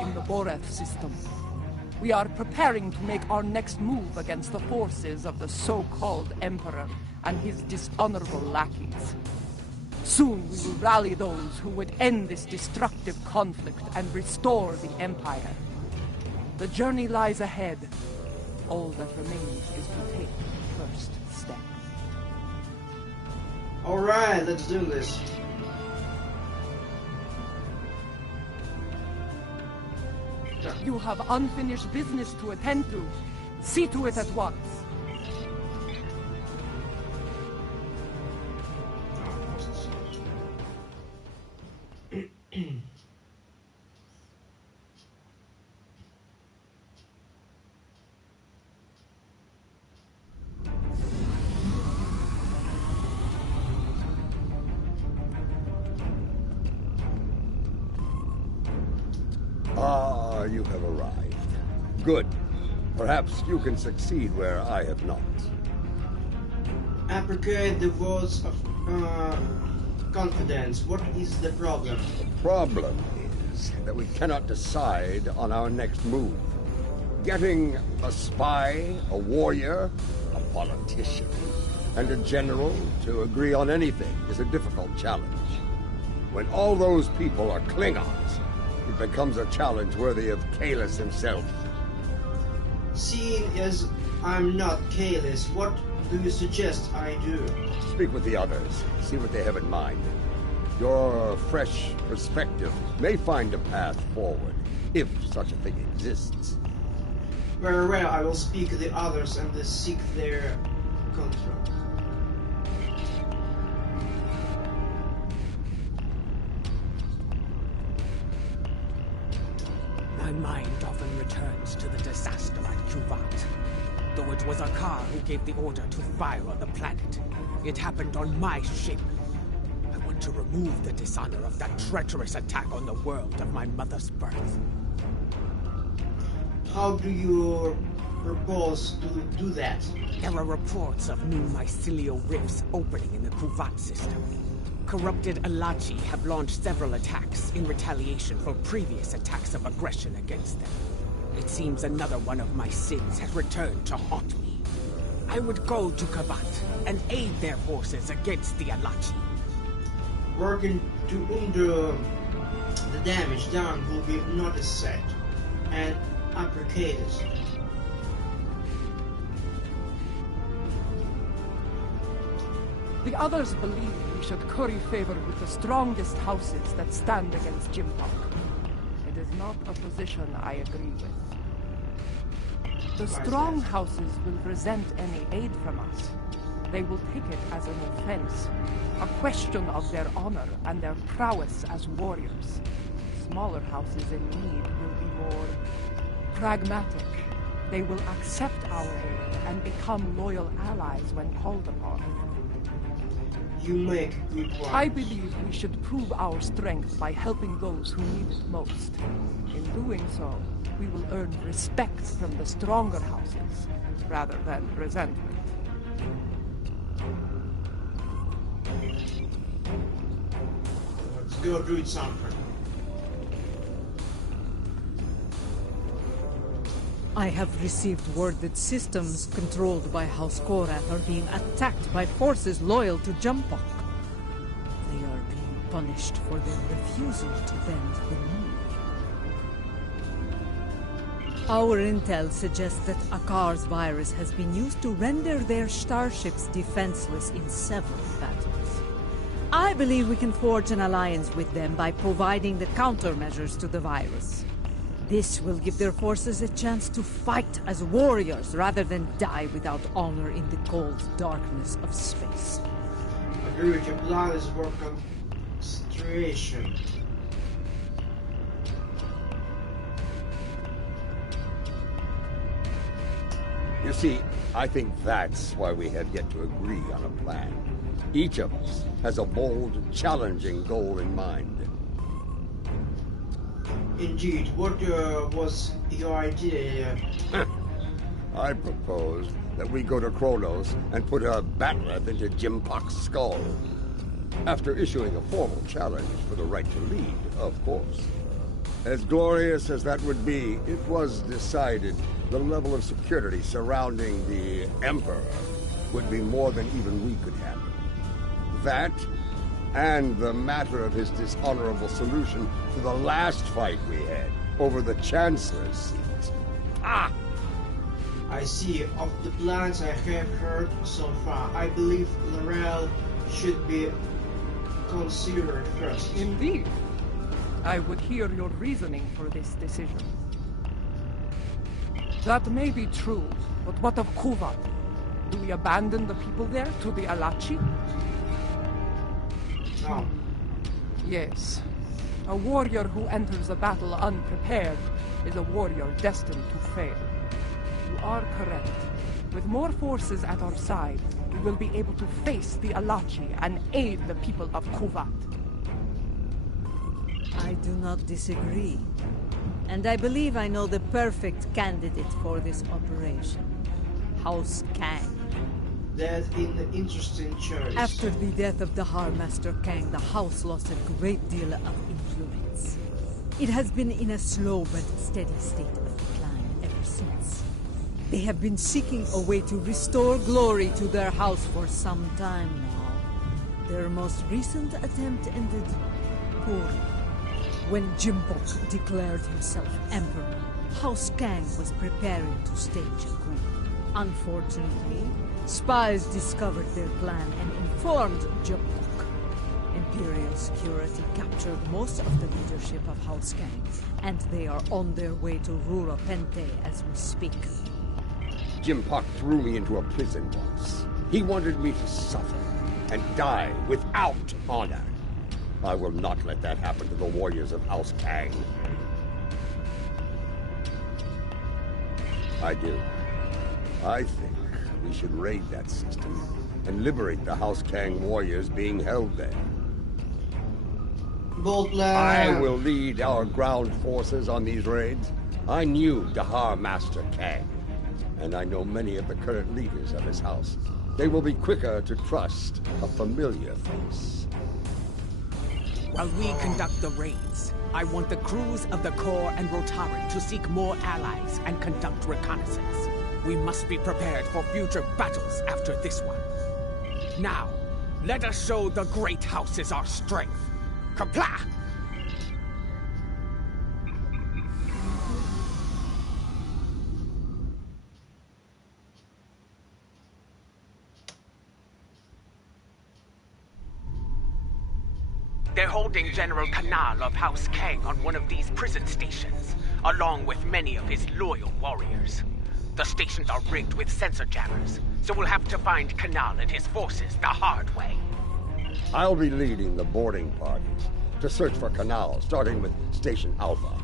in the Boreth system. We are preparing to make our next move against the forces of the so-called Emperor and his dishonorable lackeys. Soon we will rally those who would end this destructive conflict and restore the Empire. The journey lies ahead. All that remains is to take the first step. Alright, let's do this. You have unfinished business to attend to. See to it at once. Ah, you have arrived. Good. Perhaps you can succeed where I have not. Appreciate the votes of confidence. What is the problem? The problem is that we cannot decide on our next move. Getting a spy, a warrior, a politician, and a general to agree on anything is a difficult challenge. When all those people are Klingons, it becomes a challenge worthy of Kalis himself. Seeing as I'm not Kalis, what do you suggest I do? Speak with the others, see what they have in mind. Your fresh perspective may find a path forward, if such a thing exists. Very well, I will speak to the others and seek their control. My mind often returns to the disaster at Kuvat. Though it was Akar who gave the order to fire on the planet, it happened on my ship. I want to remove the dishonor of that treacherous attack on the world of my mother's birth. How do you propose to do that? There are reports of new mycelial rifts opening in the Kuvat system. Corrupted Alachi have launched several attacks in retaliation for previous attacks of aggression against them. It seems another one of my sins has returned to haunt me. I would go to Kuvat and aid their forces against the Alachi. Working to undo the damage done will be noticed and appreciated. The others believe we should curry favor with the strongest houses that stand against Jimpok. It is not a position I agree with. The strong houses will resent any aid from us. They will take it as an offense, a question of their honor and their prowess as warriors. Smaller houses in need will be more pragmatic. They will accept our aid and become loyal allies when called upon. You make good points. I believe we should prove our strength by helping those who need it most. In doing so, we will earn respect from the stronger houses, rather than resentment. Let's go do something. I have received word that systems controlled by House Korath are being attacked by forces loyal to Jimpok. They are being punished for their refusal to bend the knee. Our intel suggests that Akar's virus has been used to render their starships defenseless in several battles. I believe we can forge an alliance with them by providing the countermeasures to the virus. This will give their forces a chance to fight as warriors rather than die without honor in the cold darkness of space. Agree with your plan is work on situation. You see, I think that's why we have yet to agree on a plan. Each of us has a bold, challenging goal in mind. Indeed, what was your idea? I proposed that we go to Kronos and put a bat'leth into Jimpok's skull. After issuing a formal challenge for the right to lead, of course. As glorious as that would be, it was decided the level of security surrounding the Emperor would be more than even we could handle. That, and the matter of his dishonorable solution to the last fight we had over the Chancellor's seat. Ah! I see. Of the plans I have heard so far, I believe Laurel should be considered first. Indeed. I would hear your reasoning for this decision. That may be true, but what of Kuvat? Do we abandon the people there to the Alachi? No. Yes. A warrior who enters a battle unprepared is a warrior destined to fail. You are correct. With more forces at our side, we will be able to face the Alachi and aid the people of Kuvat. I do not disagree. And I believe I know the perfect candidate for this operation. House Kang. That in the interesting choice. After the death of the Master Kang, the house lost a great deal of influence. It has been in a slow but steady state of decline ever since. They have been seeking a way to restore glory to their house for some time now. Their most recent attempt ended poorly. When Jimbok declared himself emperor, House Kang was preparing to stage a coup. Unfortunately, spies discovered their plan and informed Jimbok. Imperial security captured most of the leadership of House Kang, and they are on their way to Rura Pente as we speak. Jimbok threw me into a prison once. He wanted me to suffer and die without honor. I will not let that happen to the warriors of House Kang. I do. I think we should raid that system and liberate the House Kang warriors being held there. Bold plan. I will lead our ground forces on these raids. I knew Dahar Master Kang, and I know many of the current leaders of his house. They will be quicker to trust a familiar face. While we conduct the raids, I want the crews of the Corps and Rotaran to seek more allies and conduct reconnaissance. We must be prepared for future battles after this one. Now, let us show the great houses our strength. Kapla! They're holding General Canal of House Kang on one of these prison stations, along with many of his loyal warriors. The stations are rigged with sensor jammers, so we'll have to find Canal and his forces the hard way. I'll be leading the boarding parties to search for Canal, starting with Station Alpha.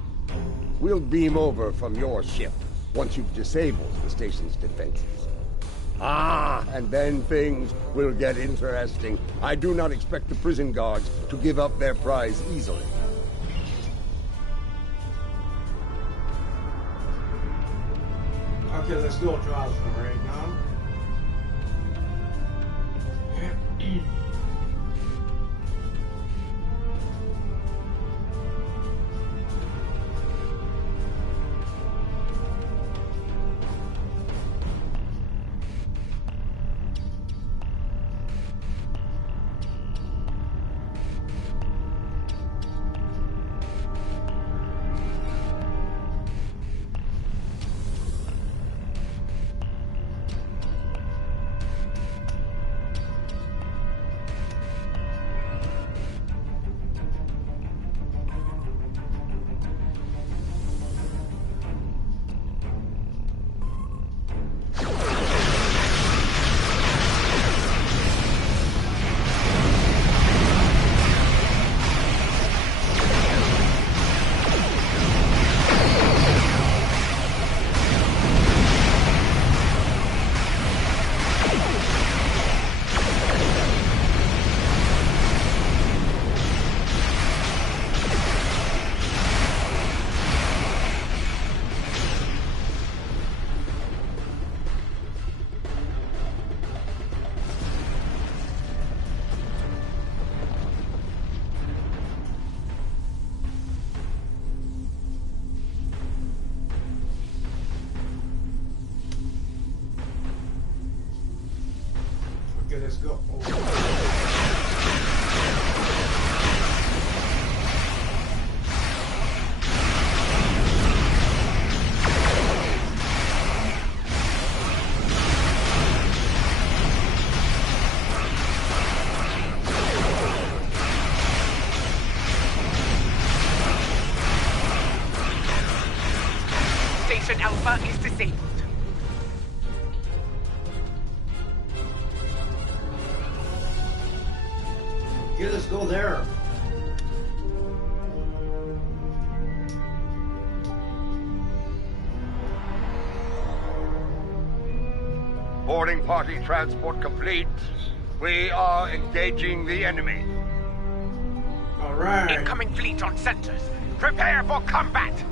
We'll beam over from your ship once you've disabled the station's defenses. And then things will get interesting. I do not expect the prison guards to give up their prize easily. Okay, let's go to Alpha right now. Okay, let's go. Station Alpha is disabled. Okay, let's go there. Boarding party transport complete. We are engaging the enemy. Alright. Incoming fleet on centers. Prepare for combat!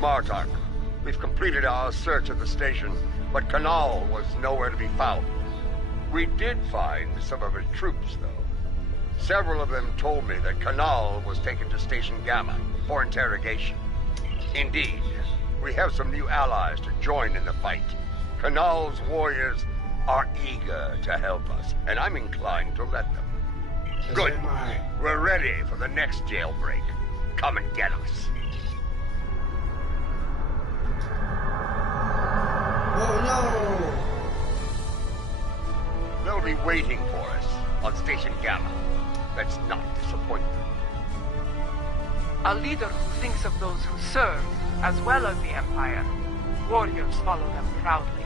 Martok. We've completed our search of the station, but Canal was nowhere to be found. We did find some of his troops, though. Several of them told me that Canal was taken to Station Gamma for interrogation. Indeed, we have some new allies to join in the fight. Canal's warriors are eager to help us, and I'm inclined to let them. Good. We're ready for the next jailbreak. Come and get us. Oh no! They'll be waiting for us on Station Gamma. Let's not disappoint them. A leader who thinks of those who serve, as well as the Empire. Warriors follow them proudly.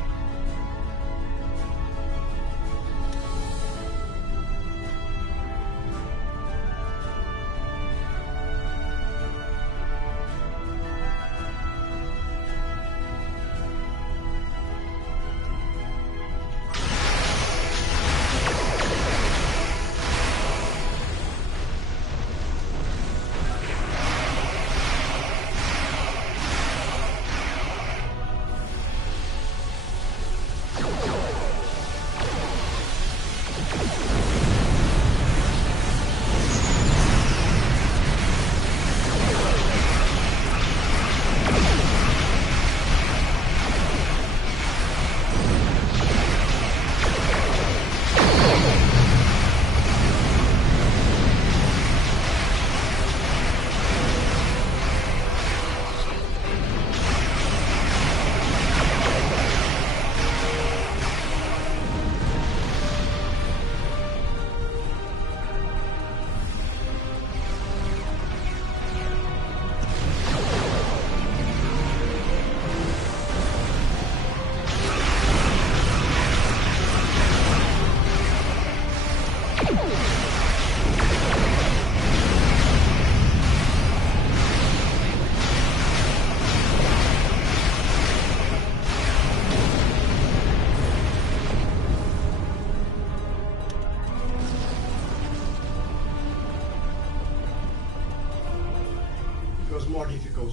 More difficult.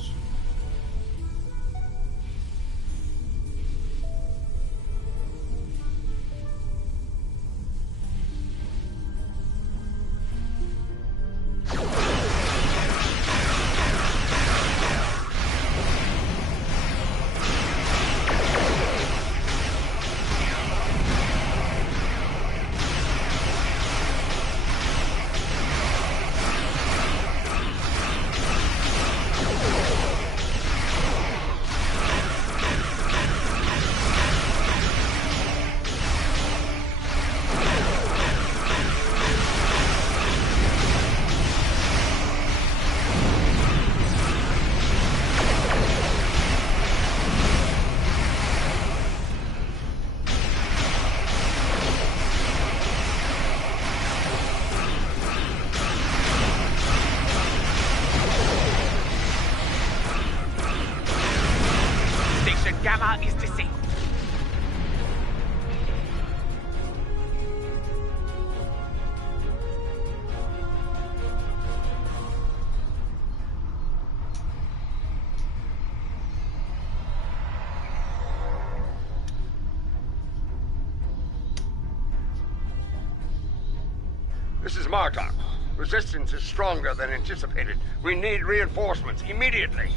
This is Martok. Resistance is stronger than anticipated. We need reinforcements immediately.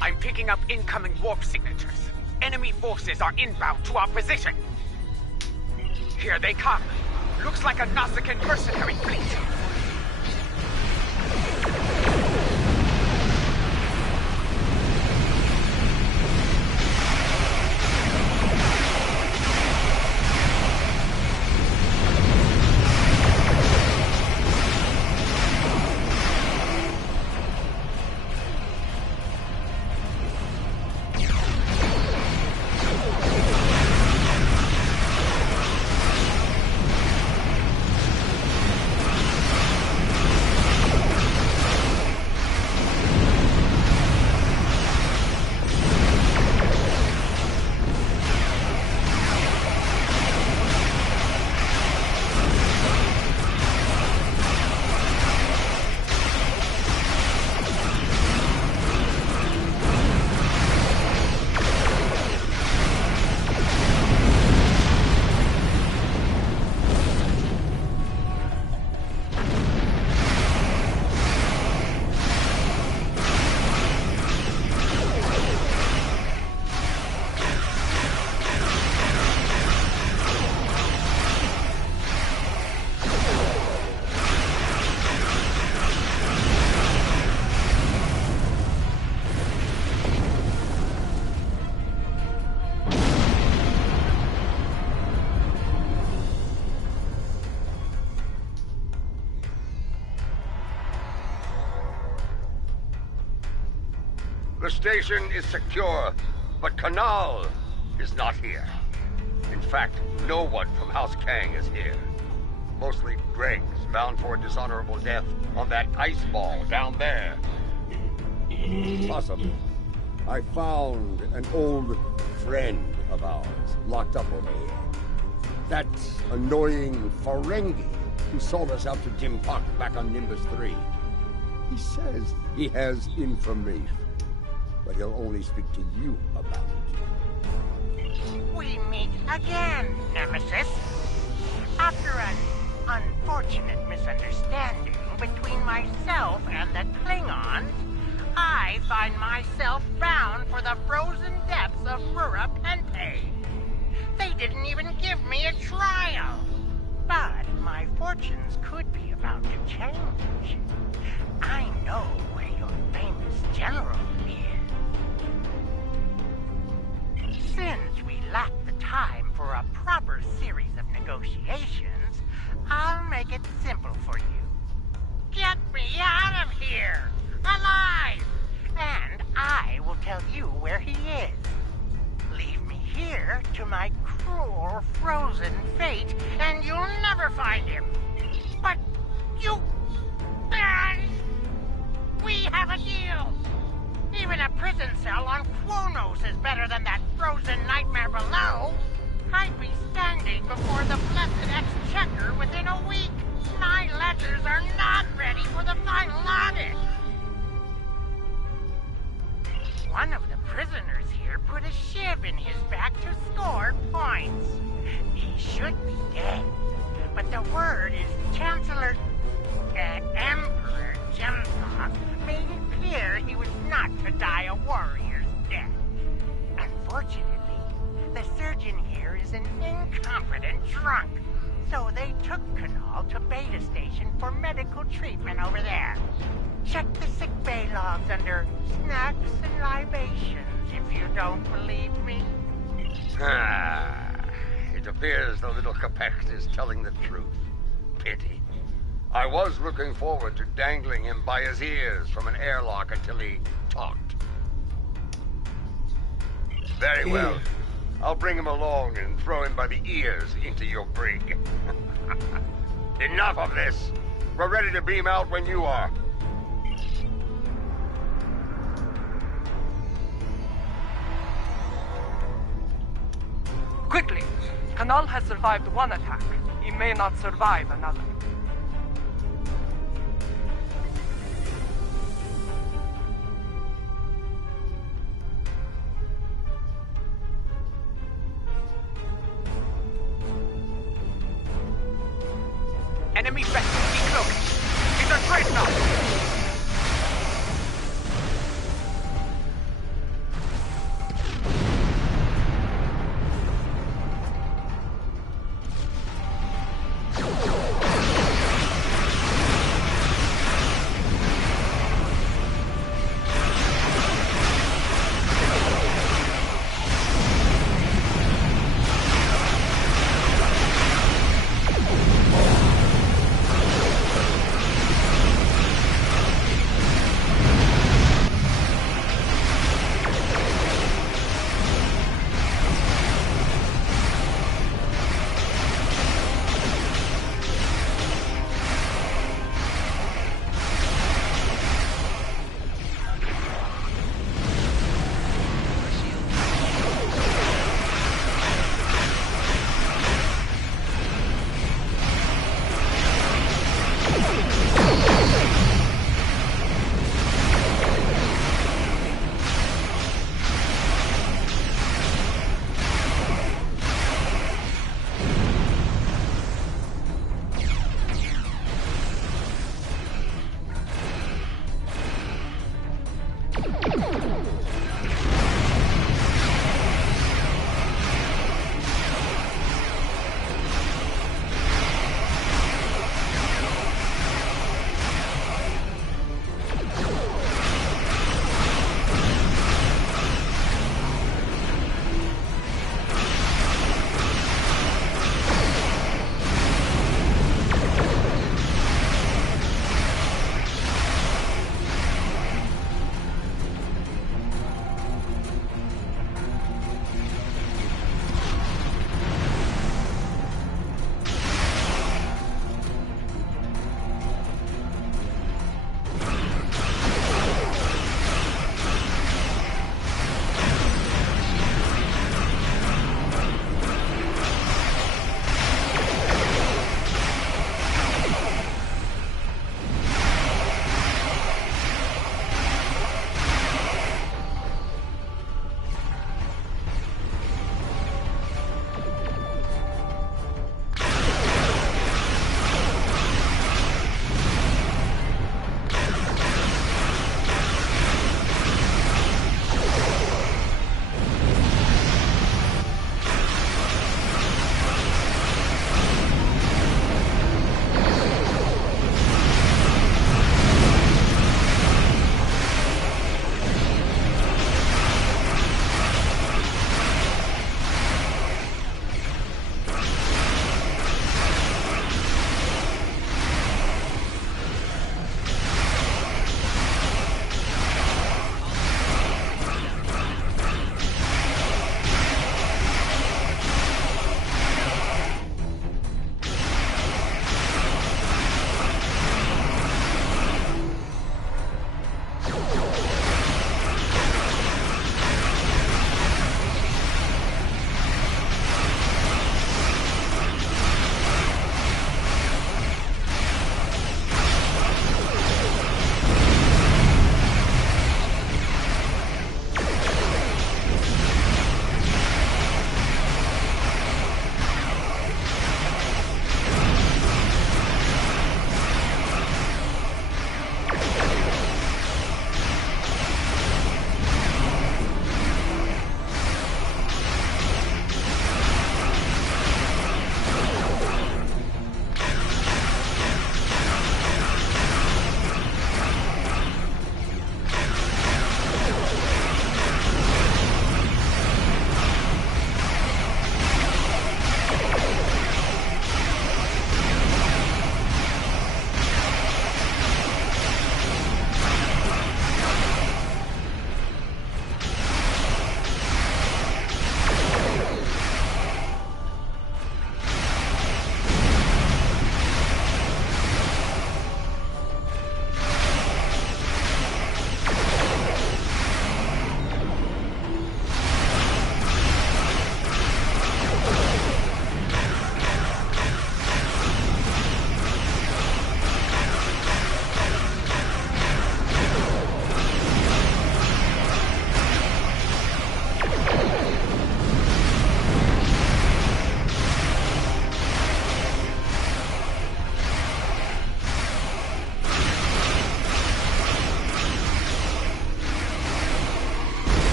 I'm picking up incoming warp signatures. Enemy forces are inbound to our position. Here they come. Looks like a Nausicaan mercenary fleet. The station is secure, but Canal is not here. In fact, no one from House Kang is here. Mostly dregs bound for a dishonorable death on that ice ball down there. Possibly. I found an old friend of ours locked up over here. That annoying Ferengi who sold us out to Jim Park back on Nimbus 3. He says he has information, but he'll only speak to you about it. We meet again, Nemesis. After an unfortunate misunderstanding between myself and the Klingons, I find myself bound for the frozen depths of Rura Pente. They didn't even give me a trial. But my fortunes could be about to change. I know where your famous general is. Since we lack the time for a proper series of negotiations, I'll make it simple for you. Get me out of here! Alive! And I will tell you where he is. Leave me here to my cruel, frozen fate, and you'll never find him. But you... We have a deal! Even a prison cell on Quonos is better than that frozen nightmare below. I'd be standing before the blessed exchequer within a week. My ledgers are not ready for the final audit. One of the prisoners here put a shiv in his back to score points. He should be dead, but the word is Chancellor... Emperor Jemthok made it clear he was not to die a warrior's death. Unfortunately, the surgeon here is an incompetent drunk, so they took Canal to Beta Station for medical treatment over there. Check the sickbay logs under snacks and libations if you don't believe me. It appears the little Capex is telling the truth. Pity. I was looking forward to dangling him by his ears from an airlock until he talked. Very well. I'll bring him along and throw him by the ears into your brig. Enough of this. We're ready to beam out when you are. Quickly! Canal has survived one attack. He may not survive another. Enemy vessel decloaked. It's a dreadnought!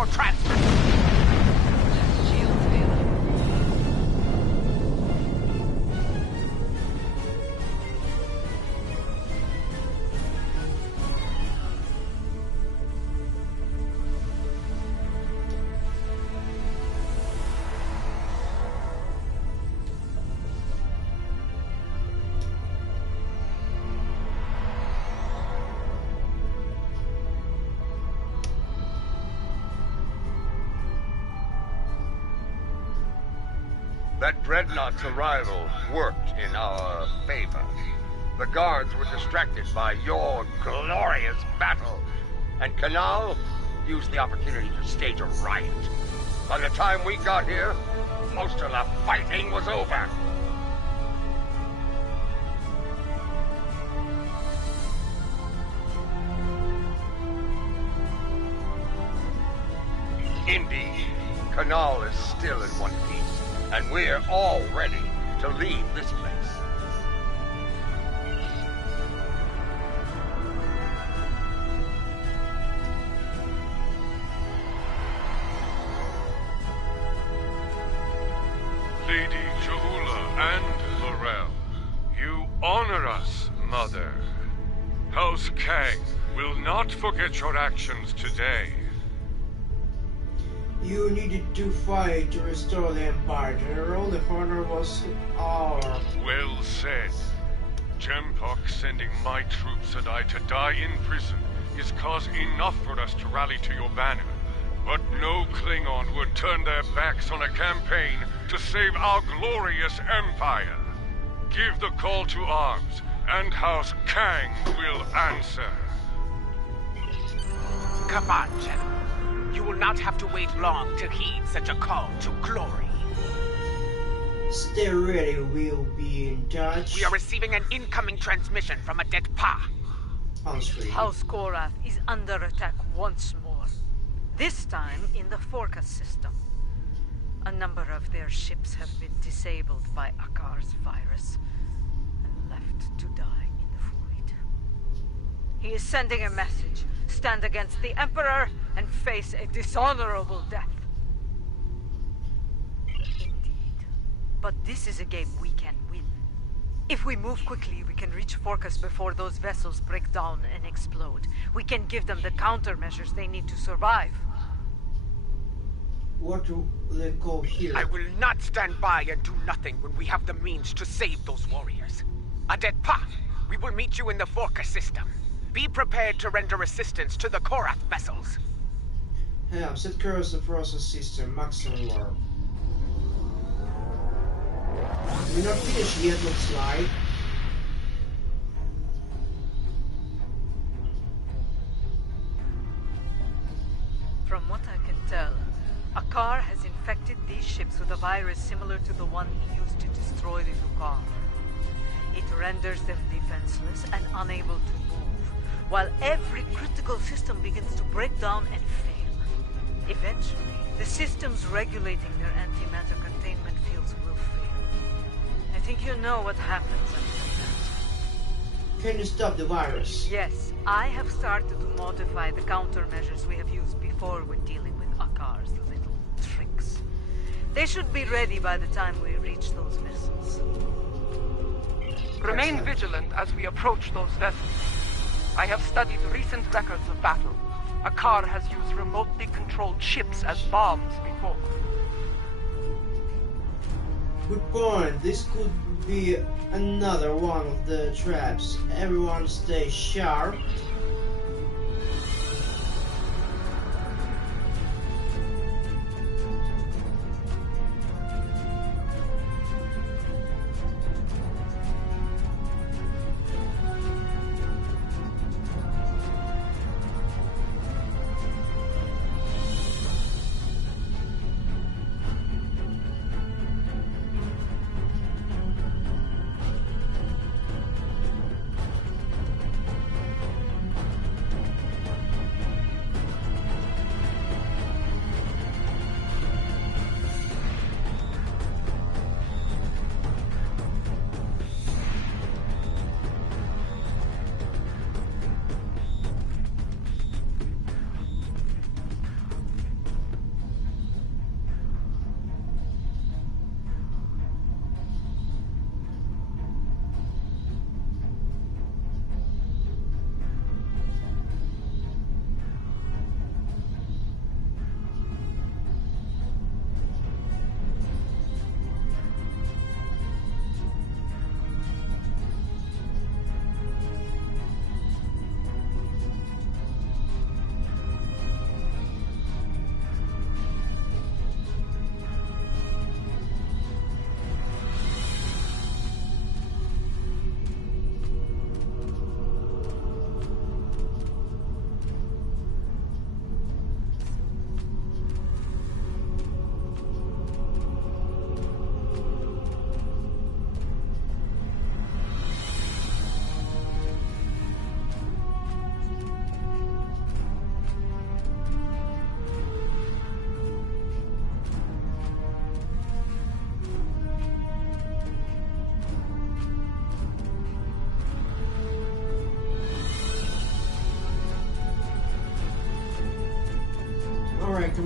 for transfer. Shield failure. That dreadnought's arrival worked in our favor. The guards were distracted by your glorious battle, and Canal used the opportunity to stage a riot. By the time we got here, most of the fighting was over. Indeed, Canal is still in one piece, and we're all ready to leave this place. Lady Jahula and Laurel, you honor us, Mother. House Kang will not forget your actions today. You needed to fight to restore the Empire, General. The honor was ours. Well said. Jempok sending my troops and I to die in prison is cause enough for us to rally to your banner. But no Klingon would turn their backs on a campaign to save our glorious empire. Give the call to arms, and House Kang will answer. Come on, General. You will not have to wait long to heed such a call to glory. Stay ready, we'll be in touch. We are receiving an incoming transmission from a dead Pa. On screen. House Korath is under attack once more. This time in the Forcas system. A number of their ships have been disabled by Akar's virus and left to die in the void. He is sending a message. Stand against the Emperor and face a dishonorable death. Indeed. But this is a game we can win. If we move quickly, we can reach Forcas before those vessels break down and explode. We can give them the countermeasures they need to survive. What do they call here? I will not stand by and do nothing when we have the means to save those warriors. A dead Pa, we will meet you in the Forcas system. Be prepared to render assistance to the Korath vessels. Yeah, set curse the process system, maximum warp. We're not finished yet, looks like. From what I can tell, Akar has infected these ships with a virus similar to the one he used to destroy the Lucar. It renders them defenseless and unable to move, while every critical system begins to break down and fail. Eventually, the systems regulating their antimatter containment fields will fail. I think you know what happens after that. Can you stop the virus? Yes, I have started to modify the countermeasures we have used before when dealing with Akar's little tricks. They should be ready by the time we reach those vessels. Remain vigilant as we approach those vessels. I have studied recent records of battle. Akar has used remotely controlled ships as bombs before. Good point. This could be another one of the traps. Everyone stay sharp.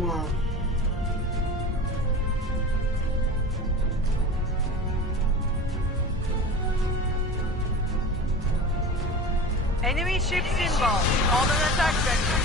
Come on. Enemy ships inbound. On an attack vector.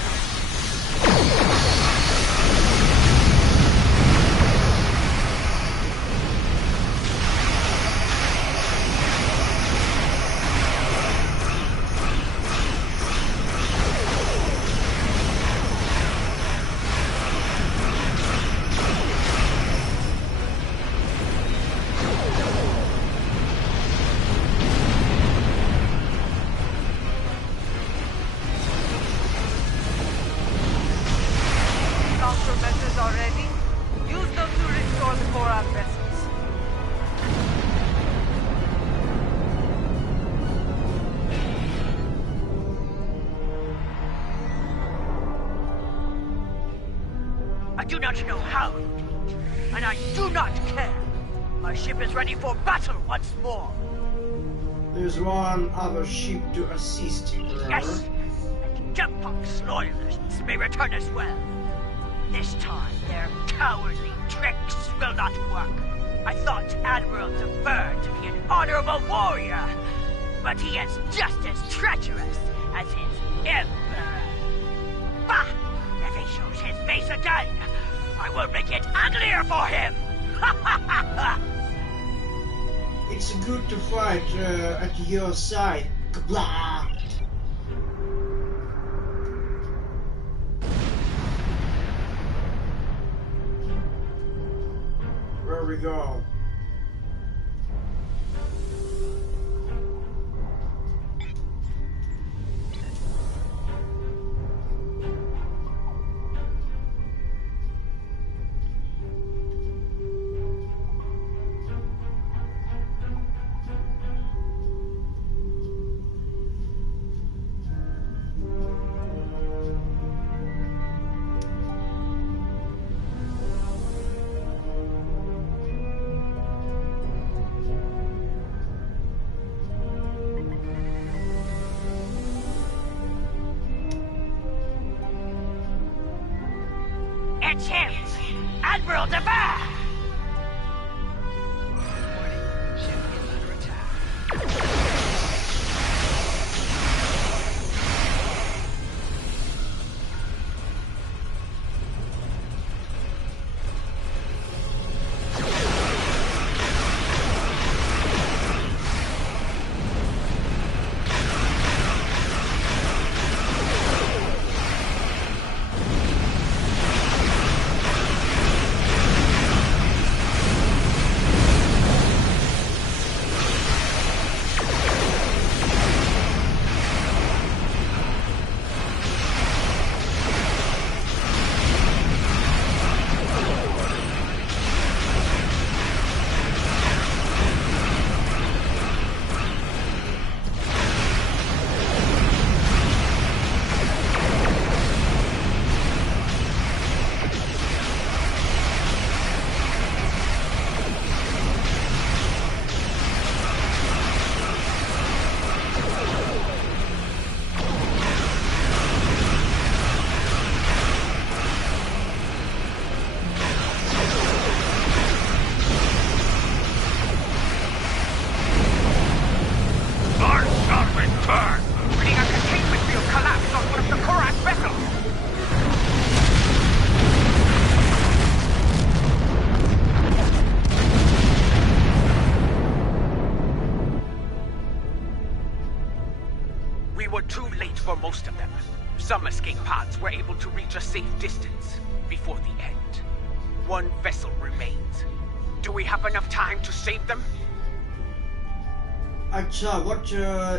I do not know how you did it, and I do not care. My ship is ready for battle once more. There's one other ship to assist, remember? Yes, and Jumppunk's loyalists may return as well. This time, their cowardly tricks will not work. I thought Admiral Defer to be an honorable warrior, but he is just as treacherous as his Emperor. Bah! If he shows his face again, I will make it uglier for him! It's good to fight at your side. Kablah! Where we go? It's him! Admiral Defer! Most of them. Some escape pods were able to reach a safe distance before the end. One vessel remains. Do we have enough time to save them? Acha, what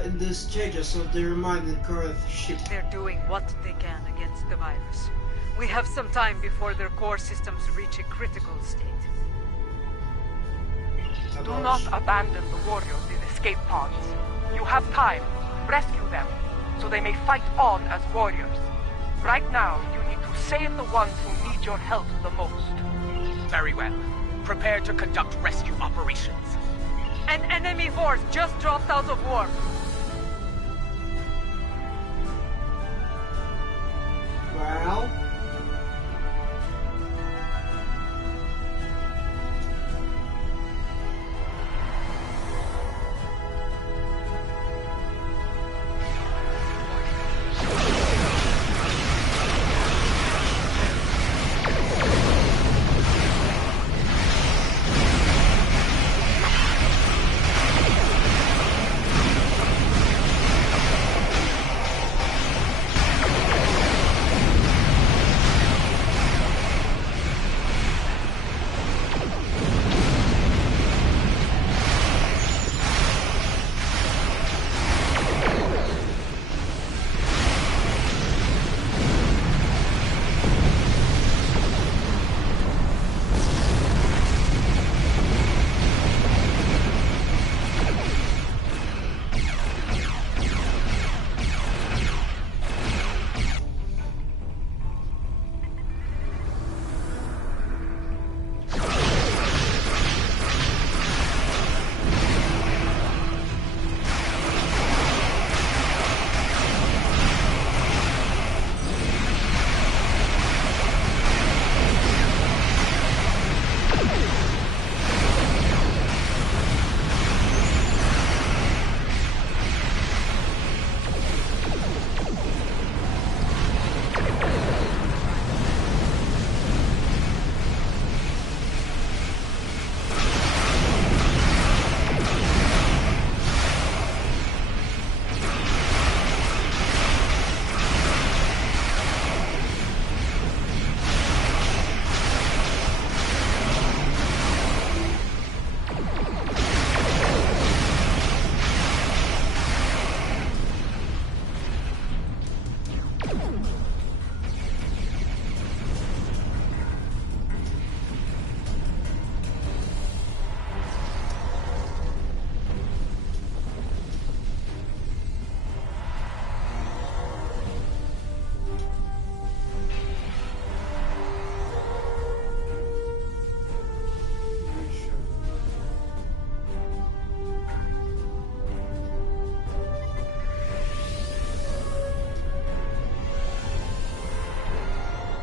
in the stages of the remaining current ship? They're doing what they can against the virus. We have some time before their core systems reach a critical state. Do not abandon the warriors in escape pods. You have time. Rescue them, so they may fight on as warriors. Right now, you need to save the ones who need your help the most. Very well. Prepare to conduct rescue operations. An enemy force just dropped out of warp. Well...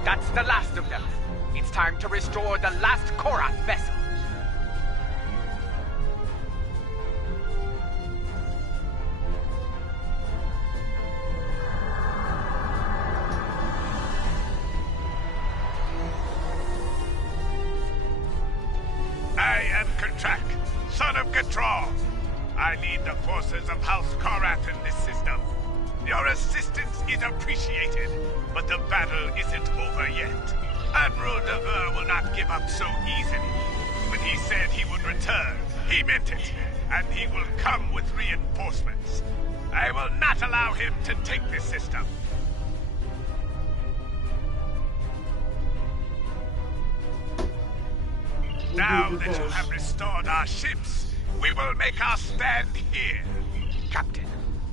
That's the last of them. It's time to restore the last Korath vessel. I am Katrak, son of Gatral. I lead the forces of House Korath in this system. Your assistance is appreciated, but the battle isn't over yet. Admiral Dever will not give up so easily. When he said he would return, he meant it, and he will come with reinforcements. I will not allow him to take this system. Now that you have restored our ships, we will make our stand here. Captain,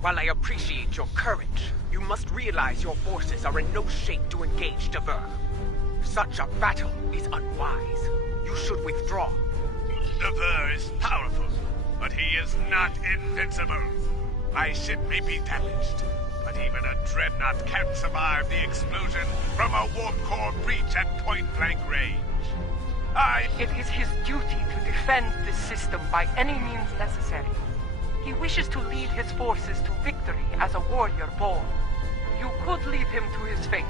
while I appreciate your courage, you must realize your forces are in no shape to engage Dever. Such a battle is unwise. You should withdraw. Dever is powerful, but he is not invincible. My ship may be damaged, but even a dreadnought can't survive the explosion from a warp core breach at point-blank range. It is his duty to defend this system by any means necessary. He wishes to lead his forces to victory as a warrior born. You could leave him to his fate.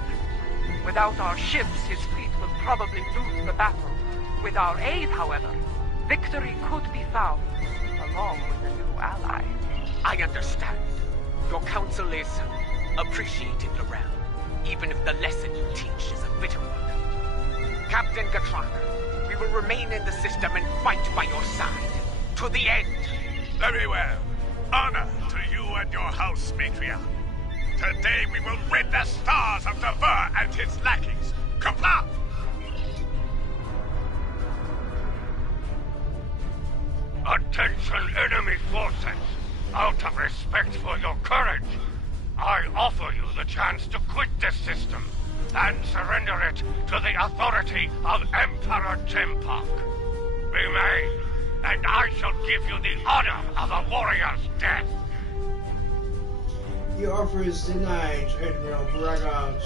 Without our ships, his fleet will probably lose the battle. With our aid, however, victory could be found, along with a new ally. I understand. Your counsel is appreciated, Laurel, even if the lesson you teach is a bitter one. Captain Gatrak, we will remain in the system and fight by your side, to the end. Very well. Honor to you and your house, matriarch. Today we will rid the stars of Dever and his lackeys. Comply! Attention, enemy forces! Out of respect for your courage, I offer you the chance to quit this system and surrender it to the authority of Emperor Jimpok. Remain, and I shall give you the honor of a warrior's death. The offer is denied, Admiral Bragout.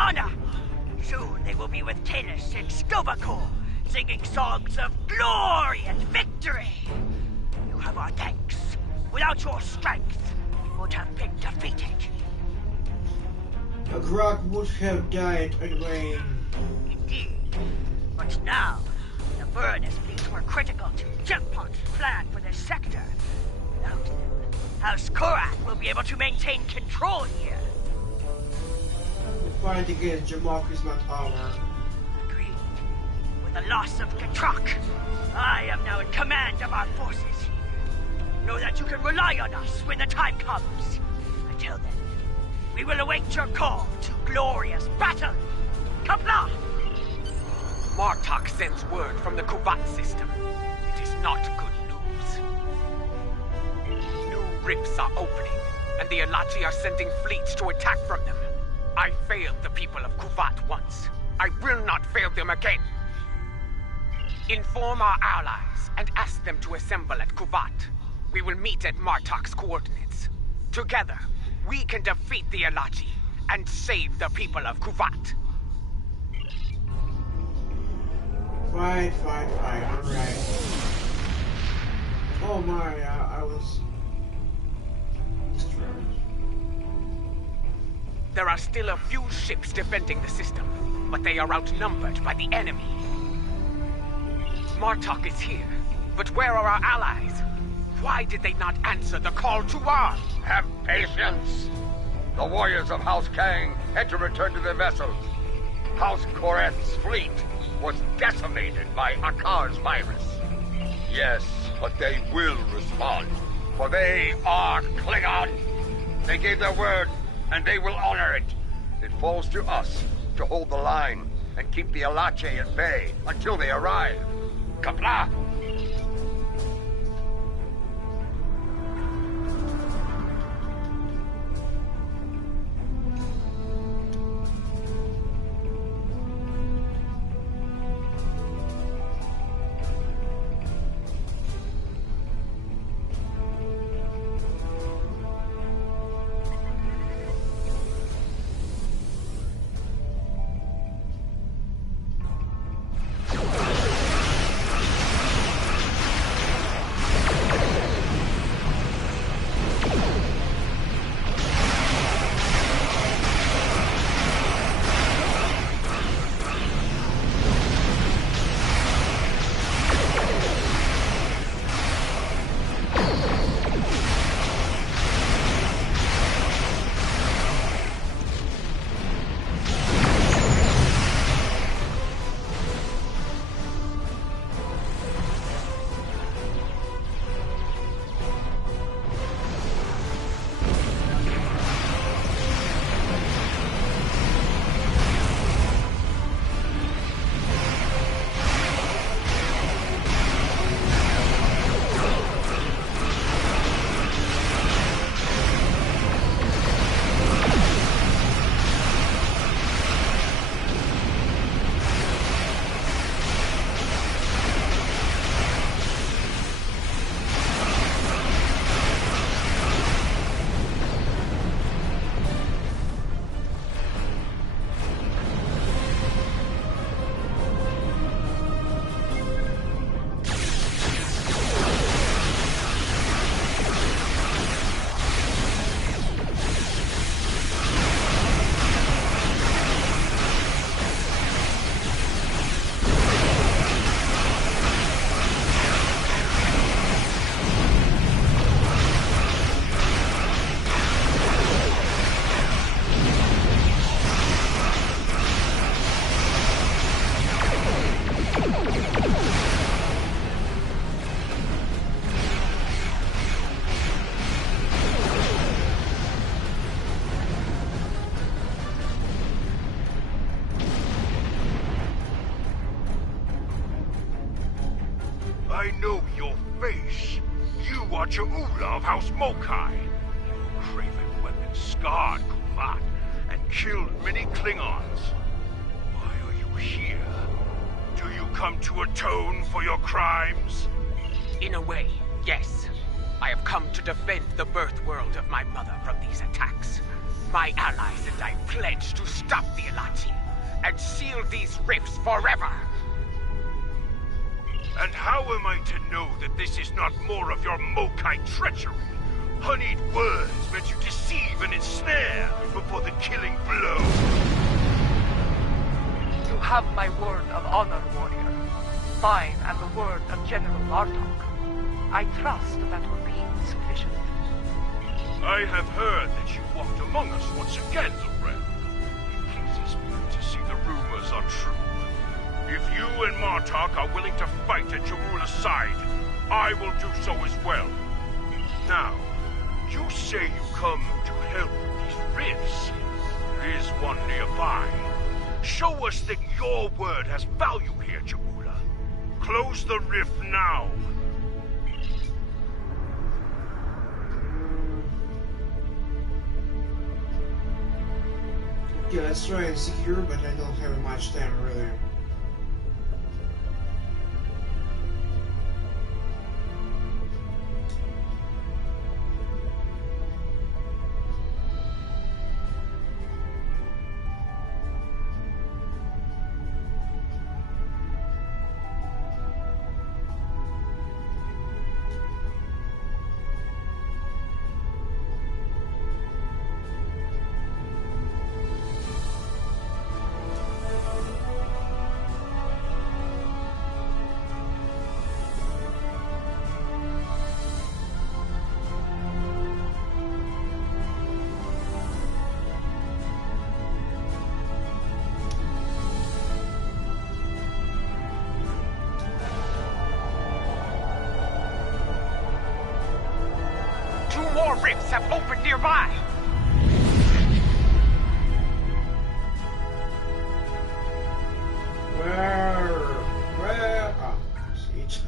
honor. Soon they will be with Talis and Stovakor, singing songs of glory and victory. You have our thanks. Without your strength, we would have been defeated. Grog would have died anyway. Indeed. But now, the Baroness fleets were critical to Jempot's plan for this sector. Without them, House Korath will be able to maintain control here. The fight against Jamok is not over. Agreed. With the loss of Katrak, I am now in command of our forces here. Know that you can rely on us when the time comes. Until then, we will await your call to glorious battle. Kapla! Martok sends word from the Kuvat system. It is not good news. New rifts are opening, and the Alachi are sending fleets to attack from them. I failed the people of Kuvat once. I will not fail them again. Inform our allies and ask them to assemble at Kuvat. We will meet at Martok's coordinates. Together, we can defeat the Alachi and save the people of Kuvat. Fight, alright. Oh my, I was destroyed. There are still a few ships defending the system, but they are outnumbered by the enemy. Martok is here, but where are our allies? Why did they not answer the call to arms? Have patience! The warriors of House Kang had to return to their vessels. House Korath's fleet was decimated by Akar's virus. Yes, but they will respond, for they are Klingon. They gave their word, and they will honor it. It falls to us to hold the line and keep the Alache at bay until they arrive. Kapla! I know your face. You are Cha'ula of House Mokai. Your craven weapon scarred Kuvat and killed many Klingons. Why are you here? Do you come to atone for your crimes? In a way, yes. I have come to defend the birth world of my mother from these attacks. My allies and I pledge to stop the Alachi and seal these rifts forever. And how am I to know that this is not more of your Mokai treachery? Honeyed words meant to deceive and ensnare before the killing blow. You have my word of honor, warrior. Mine and the word of General Martok. I trust that will be sufficient. I have heard that you walked among us once again, Lorel. It pleases me to see the rumors are true. If you and Martok are willing to fight at Jamula's side, I will do so as well. Now, you say you come to help with these rifts. There is one nearby. Show us that your word has value here, Jamula. Close the rift now. Okay, let's try and secure, but I don't have much time really. More rifts have opened nearby. Where? Ah, shit.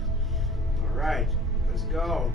All right, let's go.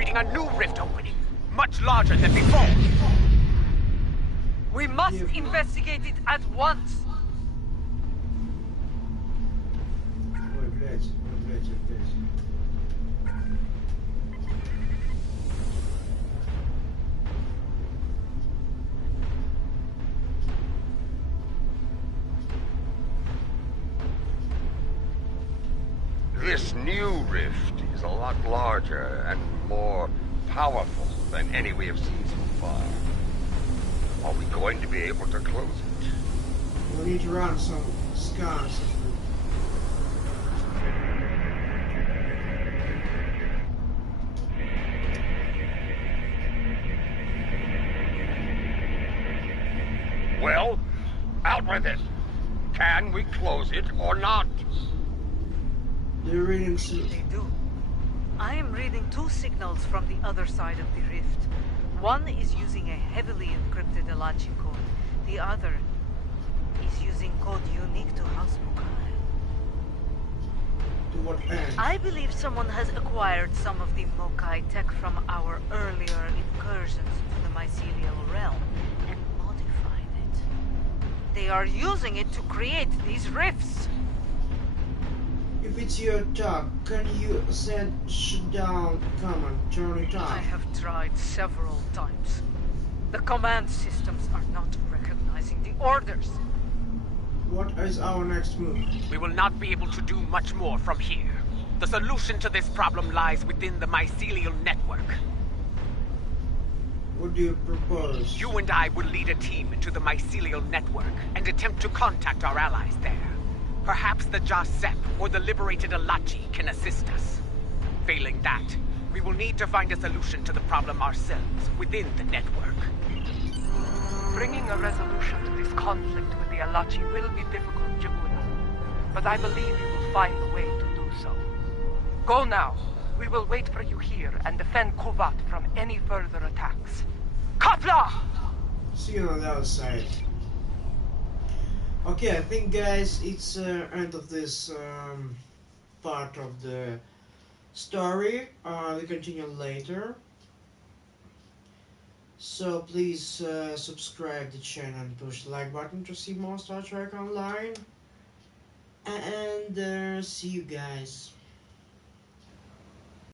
reading a new rift opening, much larger than before. We must investigate it at once. Ой, блядь, опять. This new rift is a lot larger and more powerful than any we have seen so far. Are we going to be able to close it? We need to run some scans. Well, out with it. Can we close it or not? They're reading They do. I am reading 2 signals from the other side of the rift. One is using a heavily encrypted Alachi code. The other is using code unique to House Mokai. to what end? I believe someone has acquired some of the Mokai tech from our earlier incursions into the mycelial realm and modified it. They are using it to create these rifts. If it's your talk, can you send shutdown command, turn it off? I have tried several times. The command systems are not recognizing the orders. What is our next move? We will not be able to do much more from here. The solution to this problem lies within the mycelial network. What do you propose? You and I will lead a team into the mycelial network and attempt to contact our allies there. Perhaps the Jasep or the liberated Alachi can assist us. Failing that, we will need to find a solution to the problem ourselves within the network. Bringing a resolution to this conflict with the Alachi will be difficult, Jabuna. But I believe you will find a way to do so. Go now. We will wait for you here and defend Kuvat from any further attacks. Kapla! See you on the other side. Okay, I think guys, it's end of this part of the story. We continue later. So please subscribe the channel and push the like button to see more Star Trek Online. And see you guys.